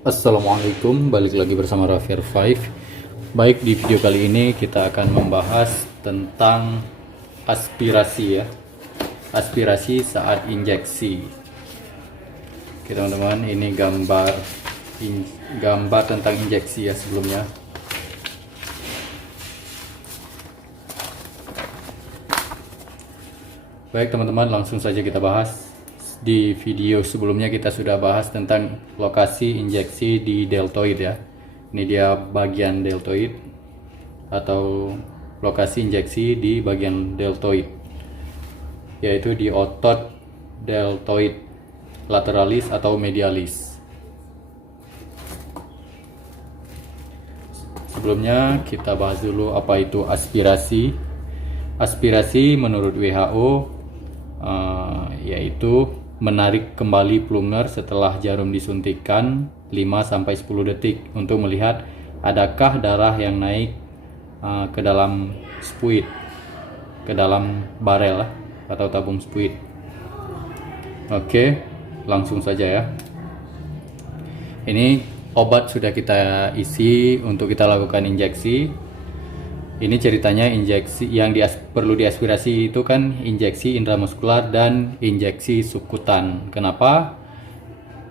Assalamualaikum, balik lagi bersama Rafir 5. Baik, di video kali ini kita akan membahas tentang aspirasi ya. Aspirasi saat injeksi. Oke teman-teman, ini gambar tentang injeksi ya sebelumnya. Baik teman-teman, langsung saja kita bahas. Di video sebelumnya kita sudah bahas tentang lokasi injeksi di deltoid ya. Ini dia bagian deltoid atau lokasi injeksi di bagian deltoid, yaitu di otot deltoid lateralis atau medialis. Sebelumnya kita bahas dulu apa itu aspirasi. Aspirasi menurut WHO yaitu menarik kembali plunger setelah jarum disuntikkan 5-10 detik untuk melihat adakah darah yang naik ke dalam spuit, ke dalam barel atau tabung spuit. Oke, langsung saja ya. Ini obat sudah kita isi untuk kita lakukan injeksi. Ini ceritanya injeksi yang perlu diaspirasi itu kan injeksi intramuskular dan injeksi subkutan. Kenapa?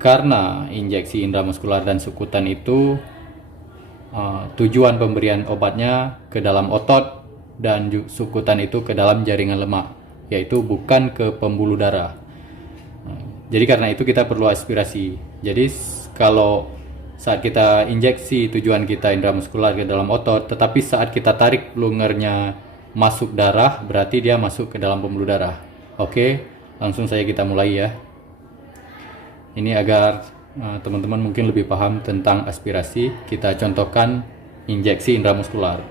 Karena injeksi intramuskular dan subkutan itu tujuan pemberian obatnya ke dalam otot dan subkutan itu ke dalam jaringan lemak, yaitu bukan ke pembuluh darah. Jadi karena itu kita perlu aspirasi. Jadi kalau saat kita injeksi tujuan kita intramuskular ke dalam otot, tetapi saat kita tarik plungernya masuk darah, berarti dia masuk ke dalam pembuluh darah. Oke, langsung saja kita mulai ya. Ini agar teman-teman mungkin lebih paham tentang aspirasi, kita contohkan injeksi intramuskular.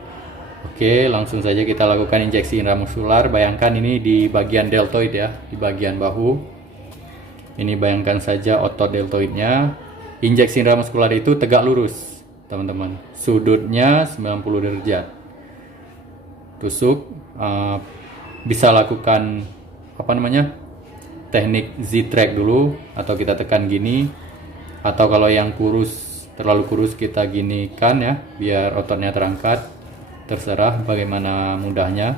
Oke, langsung saja kita lakukan injeksi intramuskular. Bayangkan ini di bagian deltoid ya, di bagian bahu. Ini bayangkan saja otot deltoidnya. Injeksi intramuskular itu tegak lurus, teman-teman. Sudutnya 90 derajat. Tusuk, bisa lakukan teknik Z-track dulu, atau kita tekan gini, atau kalau yang kurus, terlalu kurus kita ginikan ya, biar ototnya terangkat. Terserah bagaimana mudahnya.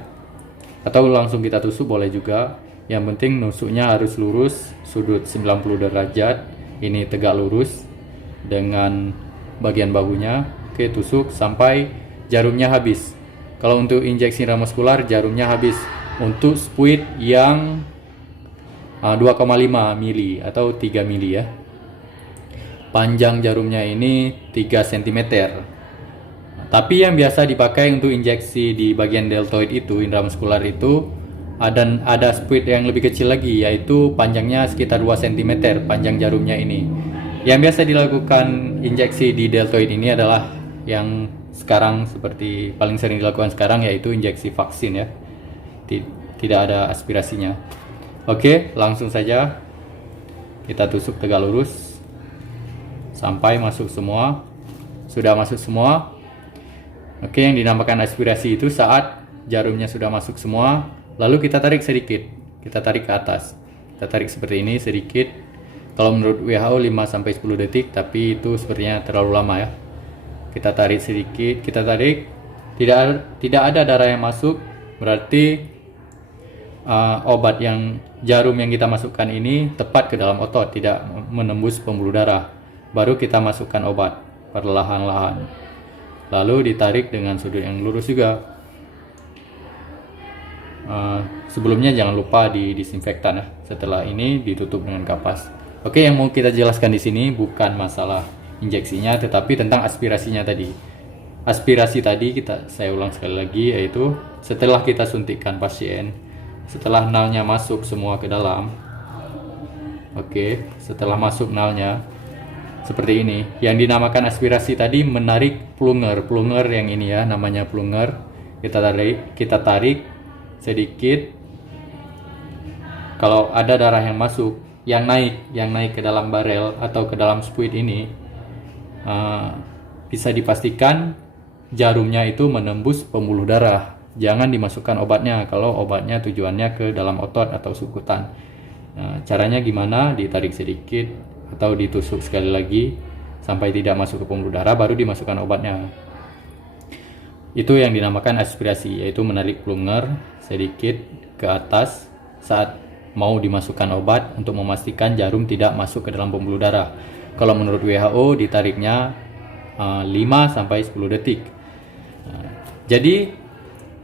Atau langsung kita tusuk boleh juga. Yang penting nusuknya harus lurus, sudut 90 derajat. Ini tegak lurus dengan bagian bahunya. Oke, tusuk sampai jarumnya habis. Kalau untuk injeksi intramuskular jarumnya habis. Untuk spuit yang 2,5 mili atau 3 mili ya. Panjang jarumnya ini 3 cm. Tapi yang biasa dipakai untuk injeksi di bagian deltoid itu, intramuskular itu, ada spuit yang lebih kecil lagi, yaitu panjangnya sekitar 2 cm panjang jarumnya ini. Yang biasa dilakukan injeksi di deltoid ini adalah yang sekarang seperti paling sering dilakukan sekarang, yaitu injeksi vaksin ya. Tidak ada aspirasinya. Oke, langsung saja kita tusuk tegak lurus sampai masuk semua. Sudah masuk semua. Oke, yang dinamakan aspirasi itu saat jarumnya sudah masuk semua, lalu kita tarik sedikit. Kita tarik ke atas. Kita tarik seperti ini sedikit. Kalau menurut WHO 5-10 detik, tapi itu sepertinya terlalu lama ya. Kita tarik sedikit, kita tarik, tidak ada darah yang masuk, berarti jarum yang kita masukkan ini tepat ke dalam otot, tidak menembus pembuluh darah. Baru kita masukkan obat perlahan-lahan. Lalu ditarik dengan sudut yang lurus juga. Sebelumnya jangan lupa didisinfektan ya. Setelah ini ditutup dengan kapas. Oke, yang mau kita jelaskan di sini bukan masalah injeksinya, tetapi tentang aspirasinya tadi. Aspirasi tadi saya ulang sekali lagi, yaitu setelah kita suntikkan pasien, setelah nalnya masuk semua ke dalam. Oke, setelah masuk nalnya seperti ini. Yang dinamakan aspirasi tadi menarik plunger yang ini ya, namanya plunger. Kita tarik sedikit. Kalau ada darah yang masuk, yang naik ke dalam barel atau ke dalam spuit ini, bisa dipastikan jarumnya itu menembus pembuluh darah. Jangan dimasukkan obatnya kalau obatnya tujuannya ke dalam otot atau subkutan. Caranya gimana? Ditarik sedikit atau ditusuk sekali lagi sampai tidak masuk ke pembuluh darah, baru dimasukkan obatnya. Itu yang dinamakan aspirasi, yaitu menarik plunger sedikit ke atas saat mau dimasukkan obat untuk memastikan jarum tidak masuk ke dalam pembuluh darah. Kalau menurut WHO ditariknya 5-10 detik. Jadi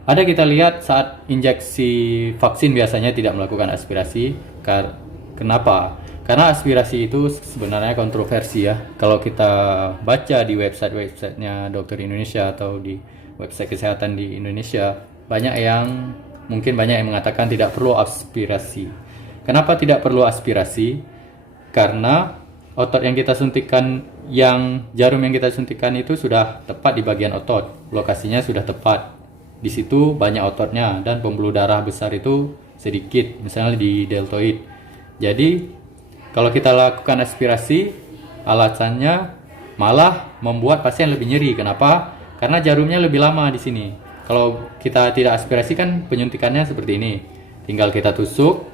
ada kita lihat saat injeksi vaksin biasanya tidak melakukan aspirasi. Kenapa? Karena aspirasi itu sebenarnya kontroversi ya. Kalau kita baca di website-websitenya dokter Indonesia atau di website kesehatan di Indonesia, banyak yang mengatakan tidak perlu aspirasi. Kenapa tidak perlu aspirasi? Karena otot yang kita suntikan, jarum yang kita suntikan itu sudah tepat di bagian otot, lokasinya sudah tepat. Di situ banyak ototnya dan pembuluh darah besar itu sedikit, misalnya di deltoid. Jadi kalau kita lakukan aspirasi, alasannya malah membuat pasien lebih nyeri. Kenapa? Karena jarumnya lebih lama di sini. Kalau kita tidak aspirasi kan penyuntikannya seperti ini. Tinggal kita tusuk,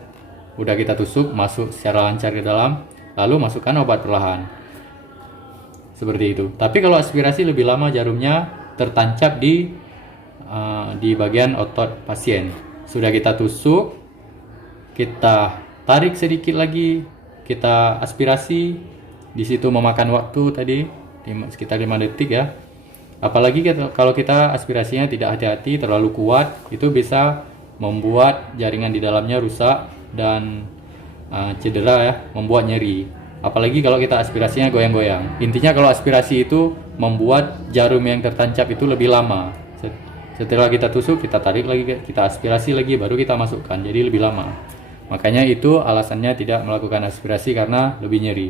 udah kita tusuk, masuk secara lancar ke dalam, lalu masukkan obat perlahan. Seperti itu. Tapi kalau aspirasi lebih lama, jarumnya tertancap di bagian otot pasien. Sudah kita tusuk, kita tarik sedikit lagi, kita aspirasi. Di situ memakan waktu tadi sekitar 5 detik ya. Apalagi kalau kita aspirasinya tidak hati-hati, terlalu kuat, itu bisa membuat jaringan di dalamnya rusak dan cedera ya, membuat nyeri. Apalagi kalau kita aspirasinya goyang-goyang. Intinya kalau aspirasi itu membuat jarum yang tertancap itu lebih lama. Setelah kita tusuk, kita tarik lagi, kita aspirasi lagi, baru kita masukkan. Jadi lebih lama. Makanya itu alasannya tidak melakukan aspirasi, karena lebih nyeri.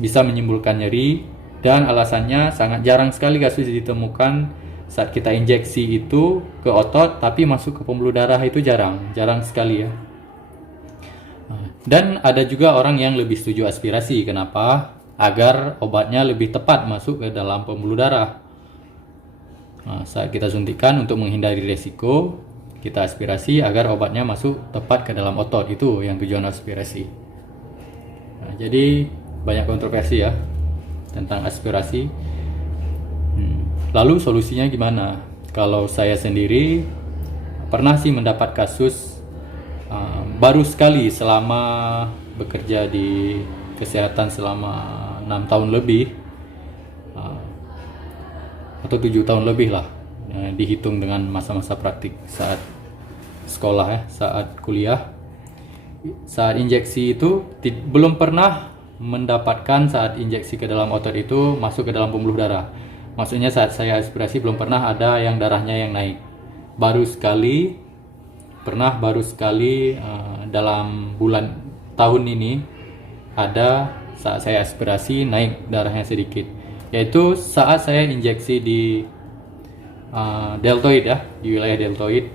Bisa menimbulkan nyeri, dan alasannya sangat jarang sekali kasus ditemukan saat kita injeksi itu ke otot tapi masuk ke pembuluh darah. Itu jarang sekali ya. Dan ada juga orang yang lebih setuju aspirasi. Kenapa? Agar obatnya lebih tepat masuk ke dalam pembuluh darah. Saat kita suntikan, untuk menghindari resiko, kita aspirasi agar obatnya masuk tepat ke dalam otot. Itu yang tujuan aspirasi. Jadi banyak kontroversi ya tentang aspirasi. Lalu solusinya gimana? Kalau saya sendiri pernah sih mendapat kasus baru sekali selama bekerja di kesehatan selama 6 tahun lebih atau 7 tahun lebih lah, dihitung dengan masa-masa praktik saat sekolah ya, saat kuliah. Saat injeksi itu belum pernah mendapatkan saat injeksi ke dalam otot itu masuk ke dalam pembuluh darah. Maksudnya saat saya aspirasi belum pernah ada yang darahnya yang naik. Baru sekali dalam bulan tahun ini ada saat saya aspirasi naik darahnya sedikit, yaitu saat saya injeksi di deltoid ya, di wilayah deltoid.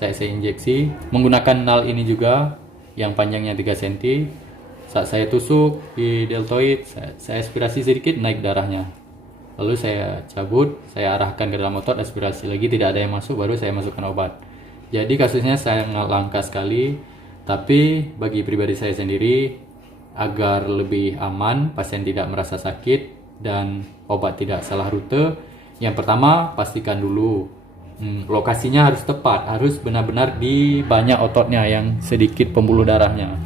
Saya injeksi menggunakan nal ini juga yang panjangnya 3 cm. Saat saya tusuk di deltoid, saya aspirasi sedikit, naik darahnya. Lalu saya cabut, saya arahkan ke dalam otot, aspirasi lagi, tidak ada yang masuk, baru saya masukkan obat. Jadi kasusnya sangat langka sekali. Tapi bagi pribadi saya sendiri, agar lebih aman, pasien tidak merasa sakit dan obat tidak salah rute, yang pertama pastikan dulu lokasinya harus tepat, harus benar-benar di banyak ototnya yang sedikit pembuluh darahnya.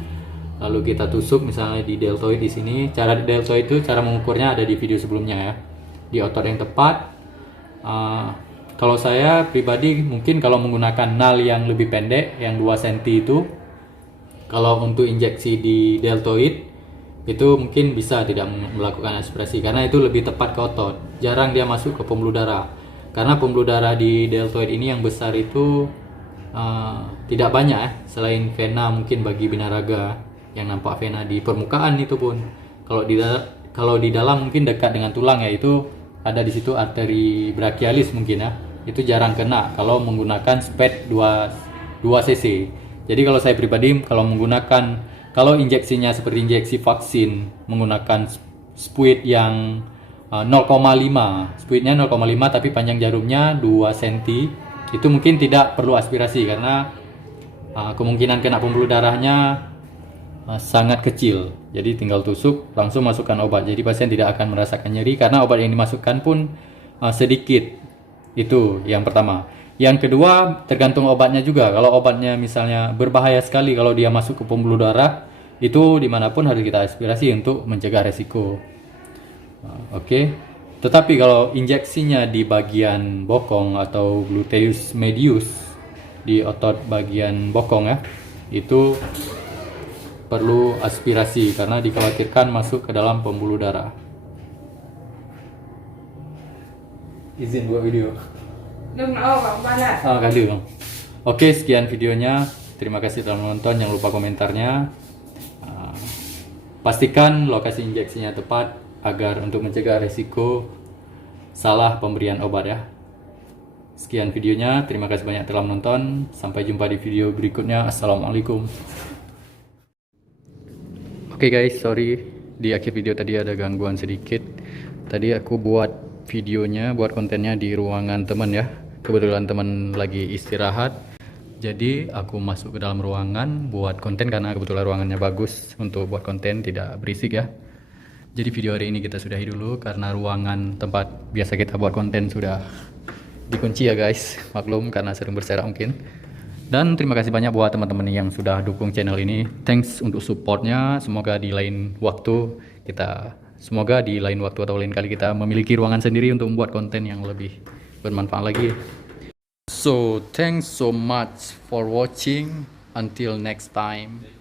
Lalu kita tusuk misalnya di deltoid di sini. Cara di deltoid itu cara mengukurnya ada di video sebelumnya ya. Di otot yang tepat. Kalau saya pribadi mungkin kalau menggunakan nal yang lebih pendek, yang 2 cm itu, kalau untuk injeksi di deltoid itu mungkin bisa tidak melakukan aspirasi karena itu lebih tepat ke otot. Jarang dia masuk ke pembuluh darah. Karena pembuluh darah di deltoid ini yang besar itu tidak banyak ya. Selain vena mungkin bagi binaraga yang nampak vena di permukaan itu pun. Kalau di dalam mungkin dekat dengan tulang ya, itu ada di situ arteri brachialis mungkin ya. Itu jarang kena kalau menggunakan SPED 2 cc. Jadi kalau saya pribadi kalau injeksinya seperti injeksi vaksin menggunakan spuit yang 0,5, spuitnya 0,5 tapi panjang jarumnya 2 cm, itu mungkin tidak perlu aspirasi karena kemungkinan kena pembuluh darahnya sangat kecil. Jadi tinggal tusuk langsung masukkan obat. Jadi pasien tidak akan merasakan nyeri karena obat yang dimasukkan pun sedikit. Itu yang pertama. Yang kedua, tergantung obatnya juga. Kalau obatnya misalnya berbahaya sekali kalau dia masuk ke pembuluh darah, itu dimanapun harus kita aspirasi untuk mencegah resiko. Oke. Tetapi kalau injeksinya di bagian bokong atau gluteus medius, di otot bagian bokong ya, itu perlu aspirasi karena dikhawatirkan masuk ke dalam pembuluh darah. Izin buat video. Kali dong. Oke, sekian videonya. Terima kasih telah menonton. Jangan lupa komentarnya. Pastikan lokasi injeksinya tepat agar untuk mencegah resiko salah pemberian obat ya. Sekian videonya. Terima kasih banyak telah menonton. Sampai jumpa di video berikutnya. Assalamualaikum. Oke guys, sorry di akhir video tadi ada gangguan sedikit. Tadi aku buat videonya, buat kontennya di ruangan teman ya. Kebetulan teman lagi istirahat. Jadi aku masuk ke dalam ruangan buat konten karena kebetulan ruangannya bagus untuk buat konten, tidak berisik ya. Jadi video hari ini kita sudahi dulu karena ruangan tempat biasa kita buat konten sudah dikunci ya guys. Maklum karena sering berserak mungkin. Dan terima kasih banyak buat teman-teman yang sudah dukung channel ini. Thanks untuk supportnya. Semoga di lain waktu atau lain kali kita memiliki ruangan sendiri untuk membuat konten yang lebih bermanfaat lagi. So thanks so much for watching. Until next time.